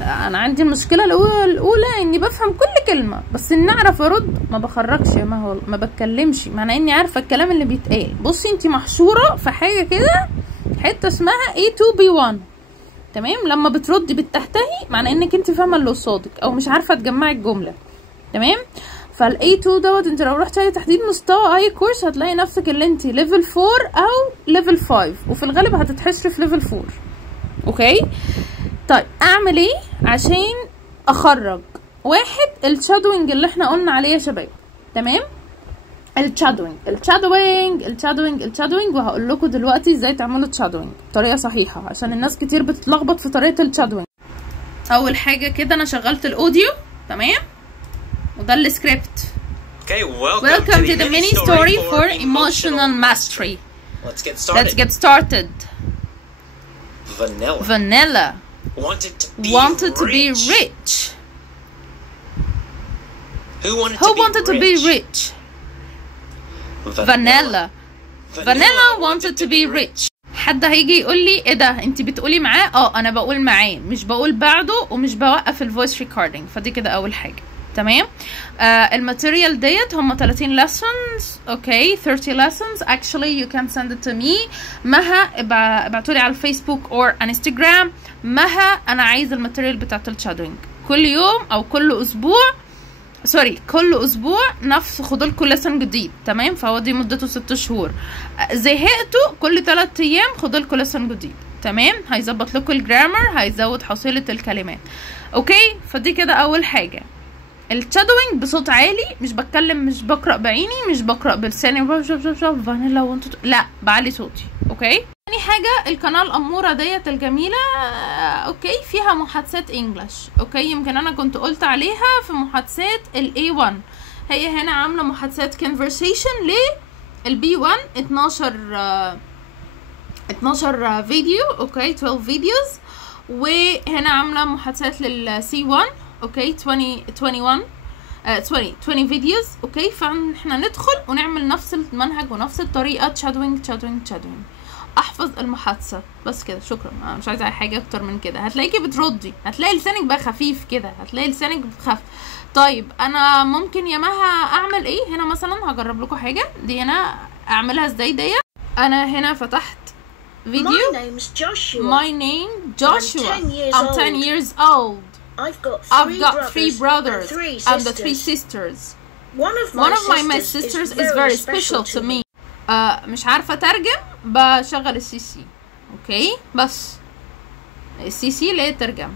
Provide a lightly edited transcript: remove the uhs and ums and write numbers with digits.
انا عندي المشكله الاولى اني بفهم كل كلمه، بس اني اعرف ارد ما بخرجش، ما بتكلمش، معنى اني عارفه الكلام اللي بيتقال. بصي انت محشوره في حاجه كده، حته اسمها A2 B1، تمام؟ لما بتردي بالتحتهي معنى انك انت فاهمه اللي قصادك او مش عارفه تجمعي الجمله، تمام؟ فالاي 2 دوت انت لو رحتي على تحديد مستوى اي كورس هتلاقي نفسك اللي انت ليفل 4 او ليفل 5، وفي الغالب هتتحشري في ليفل 4. اوكي طيب اعمل ايه عشان اخرج؟ واحد، الشادوينج اللي احنا قلنا عليه يا شباب، تمام؟ الشادوينج وهقول لكم دلوقتي ازاي تعملوا الشادوينج بطريقه صحيحه، عشان الناس كتير بتتلخبط في طريقه الشادوينج. اول حاجه كده انا شغلت الاوديو، تمام؟ وده السكريبت. Okay, welcome to the mini story for emotional mastery. Let's get started. Vanilla wanted to be rich. Who wanted to be rich? Vanilla wanted to be rich. حد هيجي يقول لي ايه ده انت بتقولي معاه؟ انا بقول معاه، مش بقول بعده، ومش بوقف الفويس ريكوردينج. فدي كده اول حاجه، تمام؟ الماتيريال ديت هم 30 lessons. اوكي 30 lessons. actually you can send it to me. مها ابعتولي على الفيسبوك or انستجرام. مها انا عايز الماتيريال بتاعت الشادوينج كل يوم او كل اسبوع، كل اسبوع نفس، خدوا لكم لسن جديد، تمام؟ فهو دي مدته 6 شهور. زهقتوا كل 3 ايام خدوا لكم لسن جديد، تمام؟ هيظبط لكم الجرامر، هيزود حصيله الكلمات. اوكي فدي كده اول حاجه. الشادوينج بصوت عالي، مش بتكلم، مش بقرا بعيني، مش بقرا بلساني فانيلا لا، بعلي صوتي. اوكي تاني حاجه القناه الاموره ديت الجميله، اوكي فيها محادثات انجلش. اوكي يمكن انا كنت قلت عليها في محادثات الاي 1، هي هنا عامله محادثات conversation للبي 1 12 فيديو. اوكي 12 فيديوز. وهنا عامله محادثات للسي 1. اوكي 20 فيديوز. اوكي فاحنا ندخل ونعمل نفس المنهج ونفس الطريقه، تشادوينج. احفظ المحادثه بس كده، شكرا. انا مش عايزه اي حاجه اكتر من كده. هتلاقيكي بتردي، هتلاقي لسانك بقى خفيف كده، هتلاقي لسانك بتخف. طيب انا ممكن يا مها اعمل ايه هنا؟ مثلا هجرب لكم حاجه دي هنا اعملها ازاي. دي انا هنا فتحت فيديو. My name Joshua. I'm 10 years old. I've got 3 brothers and 3 sisters. One of my sisters is very special to me. مش عارفة ترجم، بشغل السي سي. اوكي بس السي سي اللي هي ترجم.